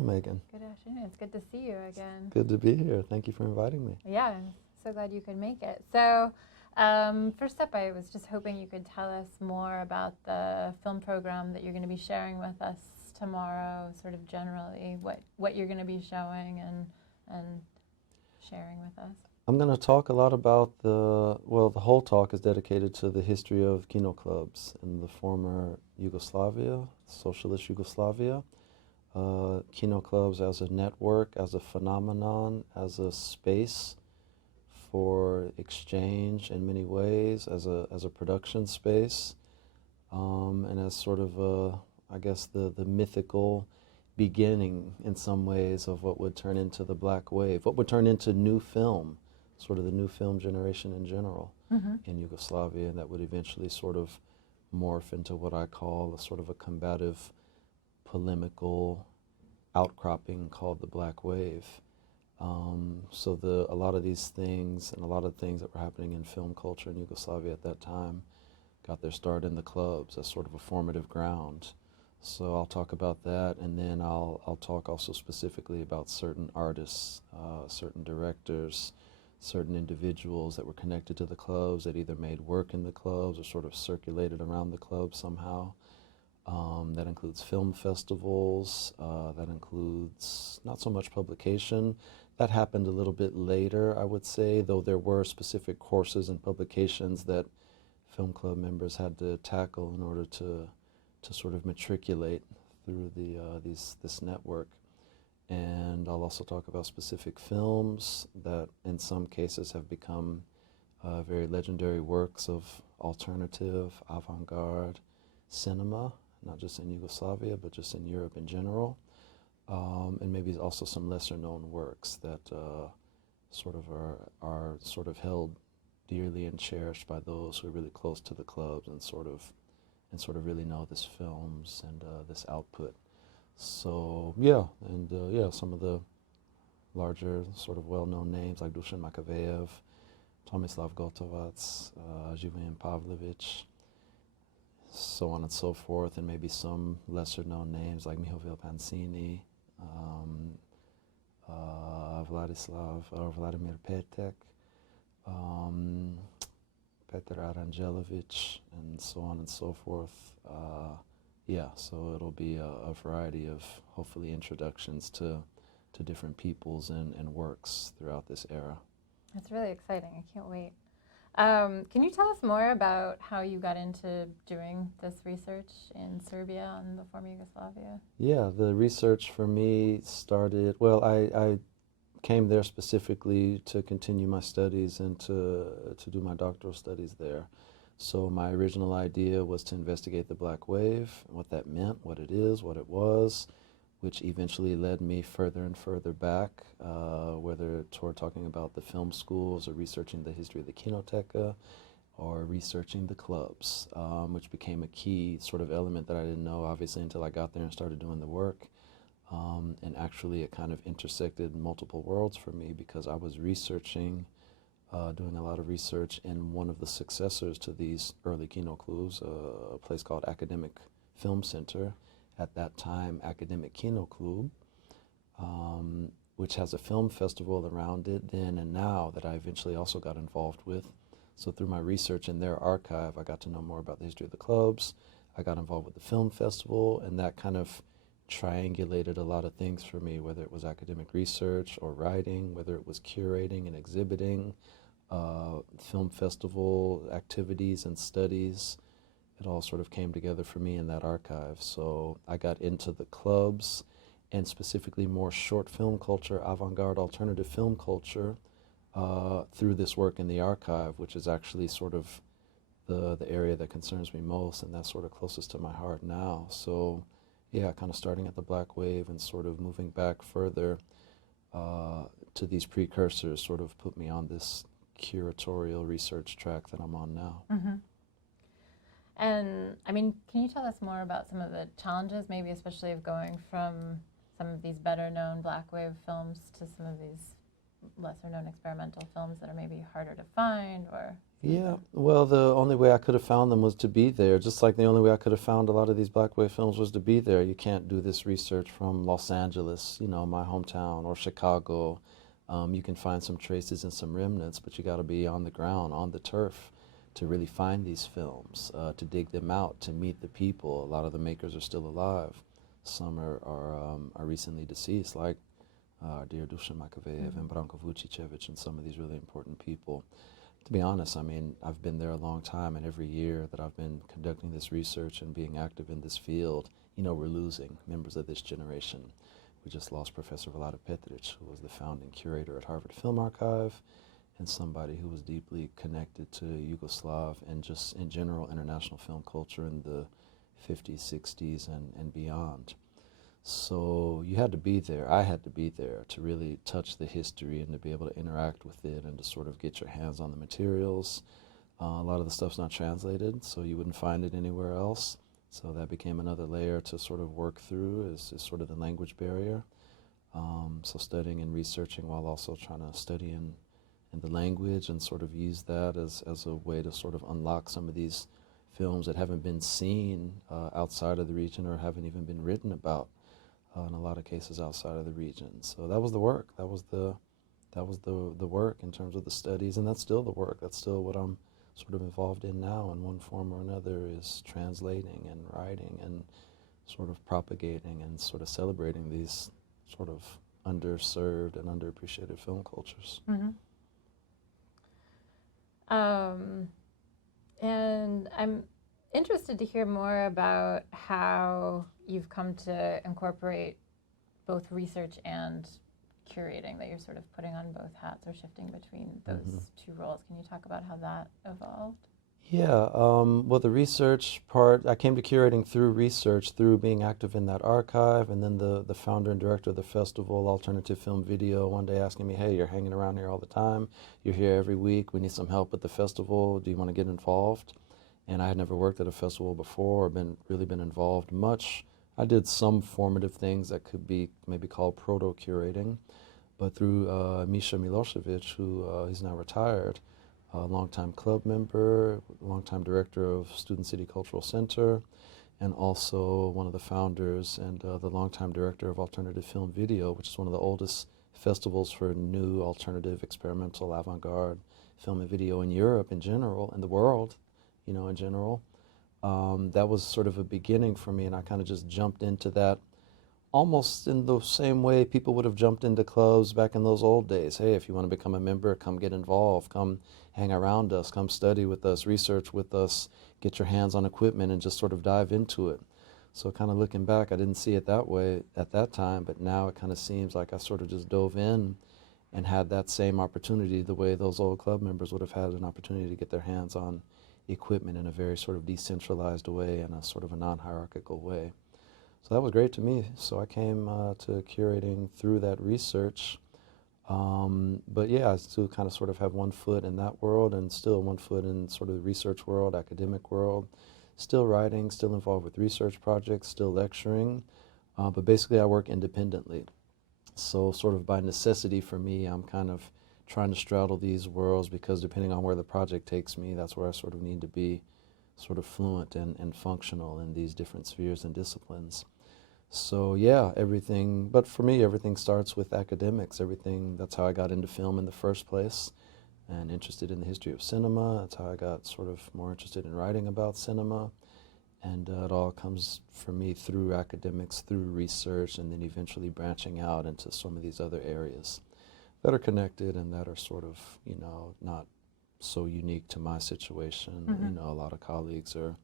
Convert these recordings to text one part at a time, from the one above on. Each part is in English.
Megan. Good afternoon. It's good to see you again. Good to be here. Thank you for inviting me. Yeah, I'm so glad you could make it. So first up, I was just hoping you could tell us more about the film program that you're going to be sharing with us tomorrow, sort of generally, what you're going to be showing and sharing with us. I'm going to talk a lot about the whole talk is dedicated to the history of kino clubs in the former Yugoslavia, Socialist Yugoslavia. Kino clubs as a network, as a phenomenon, as a space for exchange in many ways, as a production space, and as sort of I guess the mythical beginning in some ways of what would turn into the Black Wave, what would turn into new film, sort of the new film generation in general in Yugoslavia, and that would eventually sort of morph into what I call a sort of a combative, polemical outcropping called the Black Wave. So a lot of these things and a lot of things that were happening in film culture in Yugoslavia at that time got their start in the clubs as sort of a formative ground. So I'll talk about that, and then I'll talk also specifically about certain artists, certain directors, certain individuals that were connected to the clubs that either made work in the clubs or sort of circulated around the clubs somehow. That includes film festivals, that includes not so much publication. That happened a little bit later, I would say, though there were specific courses and publications that film club members had to tackle in order to sort of matriculate through this network. And I'll also talk about specific films that in some cases have become very legendary works of alternative, avant-garde cinema, not just in Yugoslavia, but just in Europe in general. And maybe also some lesser known works that sort of are sort of held dearly and cherished by those who are really close to the clubs and sort of really know this films and this output. So yeah, and yeah, some of the larger sort of well-known names like Dusan Makavejev, Tomislav Gotovac, Živan Pavlović, so on and so forth, and maybe some lesser-known names like Mihovil Pancini, Vladimir Petek, Petar Aranđelović, and so on and so forth. Yeah, so it'll be a variety of, hopefully, introductions to different peoples and works throughout this era. That's really exciting. I can't wait. Can you tell us more about how you got into doing this research in Serbia and the former Yugoslavia? Yeah, the research for me started, well, I came there specifically to continue my studies and to do my doctoral studies there. So my original idea was to investigate the Black Wave, and what that meant, what it is, what it was, which eventually led me further and further back, whether toward talking about the film schools or researching the history of the Kinoteca or researching the clubs, which became a key sort of element that I didn't know, obviously, until I got there and started doing the work. And actually it kind of intersected multiple worlds for me because I was researching, doing a lot of research in one of the successors to these early kino clubs, a place called Academic Film Center, at that time Academic Kino Club, which has a film festival around it then and now that I eventually also got involved with. So through my research in their archive, I got to know more about the history of the clubs. I got involved with the film festival, and that kind of triangulated a lot of things for me, whether it was academic research or writing, whether it was curating and exhibiting, film festival activities and studies. It all sort of came together for me in that archive. So I got into the clubs and specifically more short film culture, avant-garde alternative film culture through this work in the archive, which is actually sort of the area that concerns me most, and that's sort of closest to my heart now. So yeah, kind of starting at the Black Wave and sort of moving back further to these precursors sort of put me on this curatorial research track that I'm on now. Mm-hmm. And, I mean, can you tell us more about some of the challenges, maybe especially of going from some of these better-known Black Wave films to some of these lesser known experimental films that are maybe harder to find, or? Yeah, well, the only way I could have found them was to be there, just like the only way I could have found a lot of these Black Wave films was to be there. You can't do this research from Los Angeles, you know, my hometown, or Chicago. You can find some traces and some remnants, but you got to be on the ground, on the turf, to really find these films, to dig them out, to meet the people. A lot of the makers are still alive. Some are recently deceased, like dear Dusan Makavejev and Branko Vučićević and some of these really important people. To be honest, I mean, I've been there a long time, and every year that I've been conducting this research and being active in this field, you know, we're losing members of this generation. We just lost Professor Vlada Petric, who was the founding curator at Harvard Film Archive, and somebody who was deeply connected to Yugoslav and just in general international film culture in the 50s, 60s, and beyond. So you had to be there. I had to be there to really touch the history and to be able to interact with it and to sort of get your hands on the materials. A lot of the stuff's not translated, so you wouldn't find it anywhere else. So that became another layer to sort of work through, is sort of the language barrier. So studying and researching while also trying to study in the language and sort of use that as a way to sort of unlock some of these films that haven't been seen outside of the region or haven't even been written about. In a lot of cases outside of the region. So that was the work. That was the work in terms of the studies, and that's still the work. That's still what I'm sort of involved in now in one form or another, is translating and writing and sort of propagating and sort of celebrating these sort of underserved and underappreciated film cultures. Mm-hmm. And I'm interested to hear more about how you've come to incorporate both research and curating, that you're sort of putting on both hats or shifting between those two roles. Can you talk about how that evolved? Yeah, well, the research part, I came to curating through research, through being active in that archive, and then the founder and director of the festival, Alternative Film Video, one day asking me, hey, you're hanging around here all the time, you're here every week, we need some help with the festival, do you want to get involved? And I had never worked at a festival before or really been involved much. I did some formative things that could be maybe called proto-curating, but through Misha Milosevic, who he's now retired, a longtime club member, longtime director of Student City Cultural Center, and also one of the founders and the longtime director of Alternative Film Video, which is one of the oldest festivals for new alternative experimental avant-garde film and video in Europe in general, in the world, you know, in general. That was sort of a beginning for me, and I kind of just jumped into that almost in the same way people would have jumped into clubs back in those old days. Hey, if you want to become a member, come get involved, come hang around us, come study with us, research with us, get your hands on equipment and just sort of dive into it. So kind of looking back, I didn't see it that way at that time, but now it kind of seems like I sort of just dove in and had that same opportunity the way those old club members would have had an opportunity to get their hands on equipment in a very sort of decentralized way and a sort of a non-hierarchical way. So that was great to me. So I came to curating through that research. But yeah, I still kind of sort of have one foot in that world and still one foot in sort of the research world, academic world. Still writing, still involved with research projects, still lecturing. But basically I work independently. So sort of by necessity for me, I'm kind of trying to straddle these worlds because depending on where the project takes me, that's where I sort of need to be sort of fluent and functional in these different spheres and disciplines. So yeah, everything, but for me, everything starts with academics. Everything, that's how I got into film in the first place and interested in the history of cinema. That's how I got sort of more interested in writing about cinema. And it all comes for me through academics, through research, and then eventually branching out into some of these other areas that are connected and that are sort of, you know, not so unique to my situation. Mm-hmm. You know, a lot of colleagues are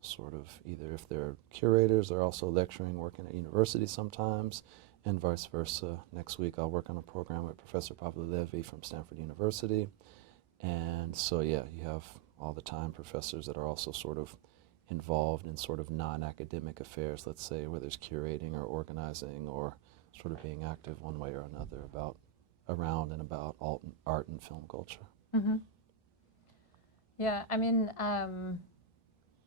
sort of either, if they're curators, they're also lecturing, working at university sometimes, and vice versa. Next week I'll work on a program with Professor Pavle Levy from Stanford University. And so yeah, you have all the time professors that are also sort of involved in sort of non-academic affairs, let's say, whether it's curating or organizing or sort of being active one way or another around and about art and film culture. Mm-hmm. Yeah, I mean,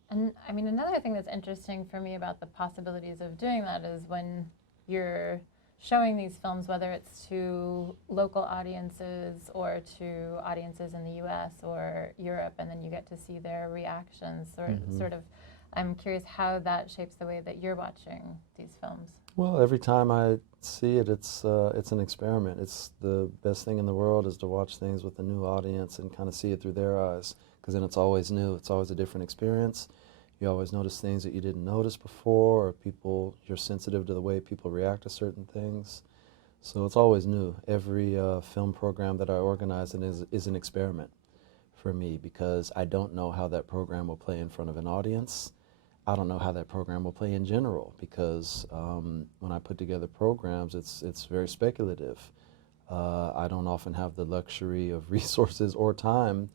another thing that's interesting for me about the possibilities of doing that is when you're showing these films, whether it's to local audiences or to audiences in the US or Europe, and then you get to see their reactions, sort of, I'm curious how that shapes the way that you're watching these films. Well, every time I see it, it's an experiment. It's the best thing in the world is to watch things with a new audience and kind of see it through their eyes, because then it's always new. It's always a different experience. You always notice things that you didn't notice before, or you're sensitive to the way people react to certain things. So it's always new. Every film program that I organize is an experiment for me, because I don't know how that program will play in front of an audience. I don't know how that program will play in general, because when I put together programs, it's very speculative. I don't often have the luxury of resources or time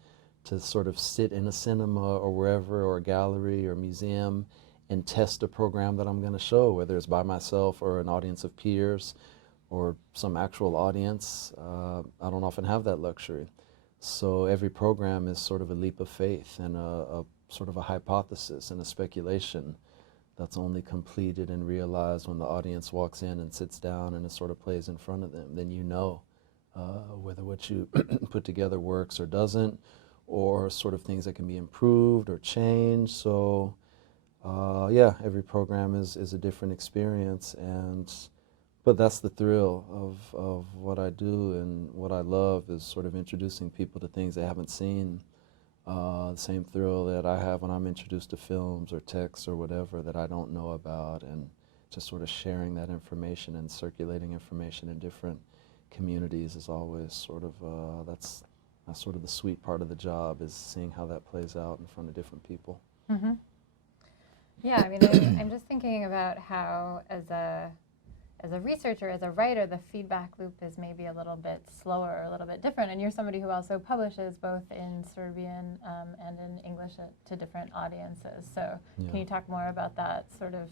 to sort of sit in a cinema or wherever, or a gallery or museum, and test a program that I'm going to show, whether it's by myself or an audience of peers or some actual audience. I don't often have that luxury. So every program is sort of a leap of faith and a sort of a hypothesis and a speculation that's only completed and realized when the audience walks in and sits down and it sort of plays in front of them. Then you know whether what you put together works or doesn't, or sort of things that can be improved or changed. So yeah, every program is a different experience, but that's the thrill of what I do, and what I love is sort of introducing people to things they haven't seen. The same thrill that I have when I'm introduced to films or texts or whatever that I don't know about, and just sort of sharing that information and circulating information in different communities is always sort of, that's sort of the sweet part of the job, is seeing how that plays out in front of different people. Mm-hmm. Yeah, I mean, I'm just thinking about how, as a researcher, as a writer, the feedback loop is maybe a little bit slower, a little bit different. And you're somebody who also publishes both in Serbian and in English to different audiences. So can you talk more about that sort of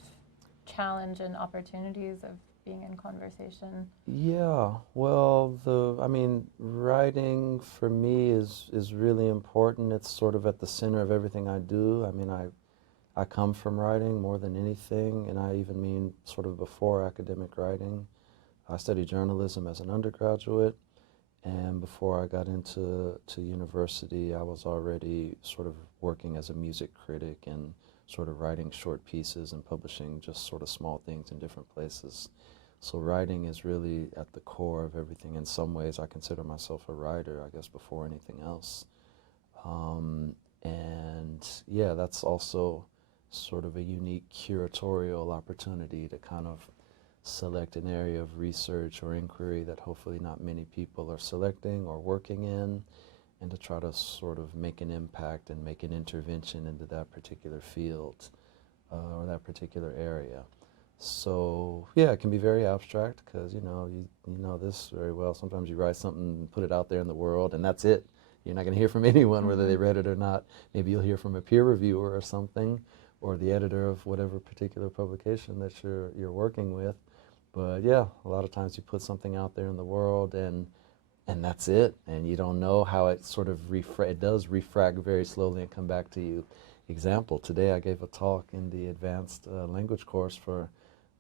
challenge and opportunities of being in conversation? Yeah, well, I mean, writing for me is really important. It's sort of at the center of everything I do. I mean, I come from writing more than anything, and I even mean sort of before academic writing. I studied journalism as an undergraduate, and before I got into university, I was already sort of working as a music critic and sort of writing short pieces and publishing just sort of small things in different places. So writing is really at the core of everything. In some ways, I consider myself a writer, I guess, before anything else. And yeah, that's also sort of a unique curatorial opportunity to kind of select an area of research or inquiry that hopefully not many people are selecting or working in, and to try to sort of make an impact and make an intervention into that particular field or that particular area. So yeah, it can be very abstract, because you know this very well. Sometimes you write something and put it out there in the world, and that's it. You're not going to hear from anyone whether they read it or not. Maybe you'll hear from a peer reviewer or something, or the editor of whatever particular publication that you're working with. But yeah, a lot of times you put something out there in the world, and that's it, and you don't know how it sort of it does refract very slowly and come back to you. Example, today I gave a talk in the advanced language course for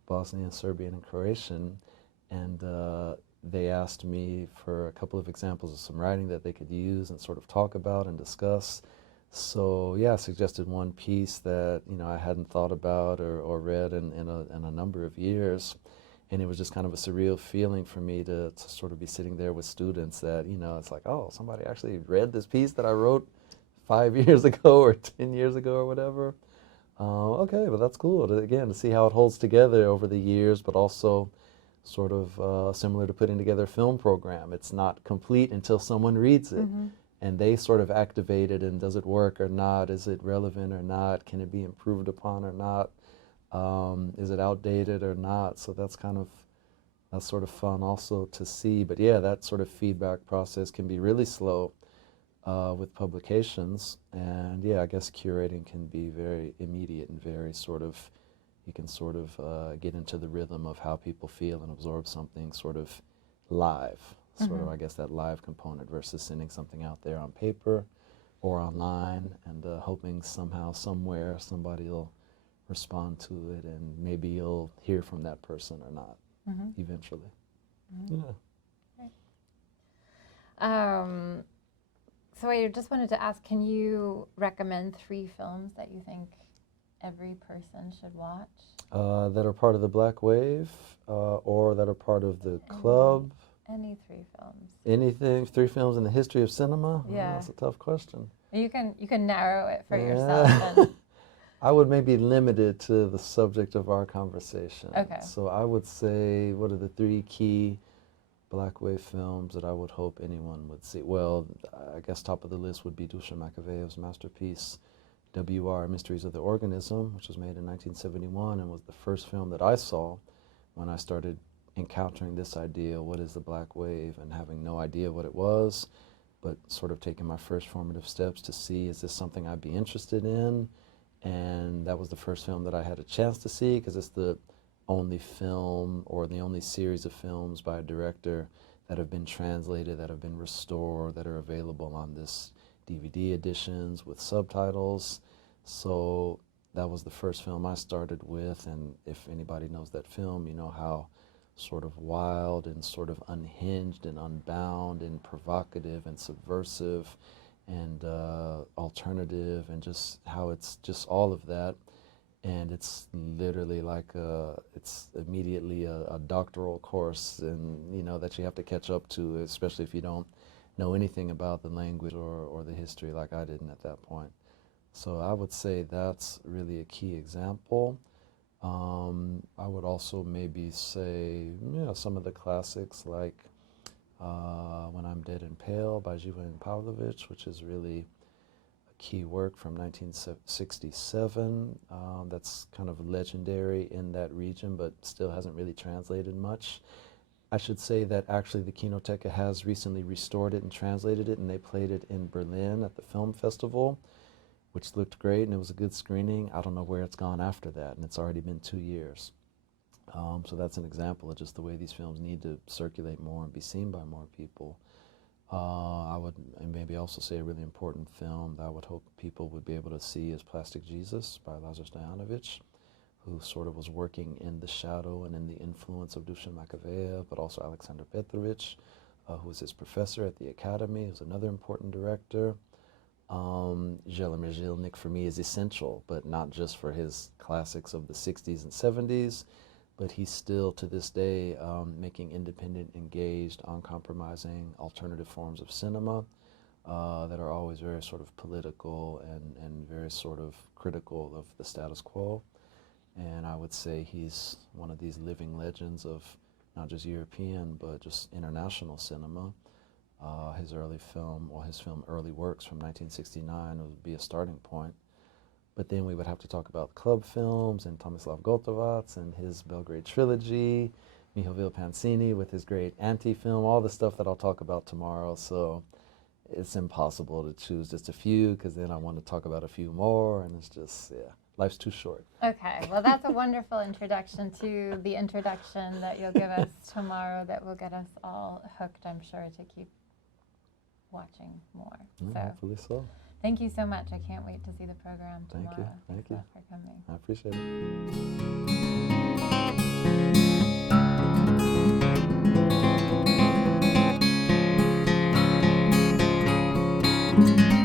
Bosnian, Serbian, and Croatian, and they asked me for a couple of examples of some writing that they could use and sort of talk about and discuss. So yeah, I suggested one piece that I hadn't thought about or read in a number of years, and it was just kind of a surreal feeling for me to sort of be sitting there with students that it's like, oh, somebody actually read this piece that I wrote 5 years ago or 10 years ago or whatever. Okay, but that's cool, again, to see how it holds together over the years, but also sort of similar to putting together a film program. It's not complete until someone reads it, and they sort of activate it, and does it work or not? Is it relevant or not? Can it be improved upon or not? Is it outdated or not? So that's sort of fun also to see. But yeah, that sort of feedback process can be really slow with publications, and yeah, I guess curating can be very immediate and very sort of, you can sort of get into the rhythm of how people feel and absorb something sort of live, sort of, I guess, that live component versus sending something out there on paper or online and hoping somehow, somewhere, somebody will respond to it, and maybe you'll hear from that person or not. eventually. Mm-hmm. Yeah. Right. So I just wanted to ask, can you recommend 3 films that you think every person should watch? That are part of the Black Wave, or that are part of the club. Any 3 films. Anything, 3 films in the history of cinema? Yeah. That's a tough question. You can narrow it for yourself. And I would maybe limit it to the subject of our conversation. Okay. So I would say, what are the 3 key Black Wave films that I would hope anyone would see? Well, I guess top of the list would be Dusan Makavejev's masterpiece, WR, Mysteries of the Organism, which was made in 1971 and was the first film that I saw when I started encountering this idea, what is the Black Wave, and having no idea what it was, but sort of taking my first formative steps to see, is this something I'd be interested in? And that was the first film that I had a chance to see, because it's the only film, or the only series of films by a director that have been translated, that have been restored, that are available on this DVD editions with subtitles. So that was the first film I started with, and if anybody knows that film, you know how sort of wild and sort of unhinged and unbound and provocative and subversive and alternative, and just how it's just all of that. And it's literally like it's immediately a doctoral course, and you know, that you have to catch up to, especially if you don't know anything about the language or the history like I didn't at that point. So I would say that's really a key example. I would also maybe say, you know, some of the classics like When I'm Dead and Pale by Jivan Pavlovich, which is really a key work from 1967. That's kind of legendary in that region, but still hasn't really translated much. I should say that actually the Kinoteca has recently restored it and translated it, and they played it in Berlin at the film festival, which looked great, and it was a good screening. I don't know where it's gone after that, and it's already been 2 years. So that's an example of just the way these films need to circulate more and be seen by more people. I would maybe also say a really important film that I would hope people would be able to see is Plastic Jesus by Lazar Stojanovic, who sort of was working in the shadow and in the influence of Dusan Makavejev, but also Alexander Petrovic, who was his professor at the Academy, who's another important director. Jelomir Žilnik for me is essential, but not just for his classics of the 60s and 70s, but he's still to this day making independent, engaged, uncompromising alternative forms of cinema that are always very sort of political and very sort of critical of the status quo. And I would say he's one of these living legends of not just European, but just international cinema. His early film, well, his film Early Works from 1969 would be a starting point. But then we would have to talk about club films and Tomislav Gotovac and his Belgrade trilogy, Mihovil Pancini with his great anti-film, all the stuff that I'll talk about tomorrow. So it's impossible to choose just a few, because then I want to talk about a few more, and it's just, yeah, life's too short. Okay, well, that's a wonderful introduction to the introduction that you'll give us tomorrow that will get us all hooked, I'm sure, to keep watching more. So, hopefully so. Thank you so much. I can't wait to see the program tomorrow. Thank you. Thanks for coming. I appreciate it.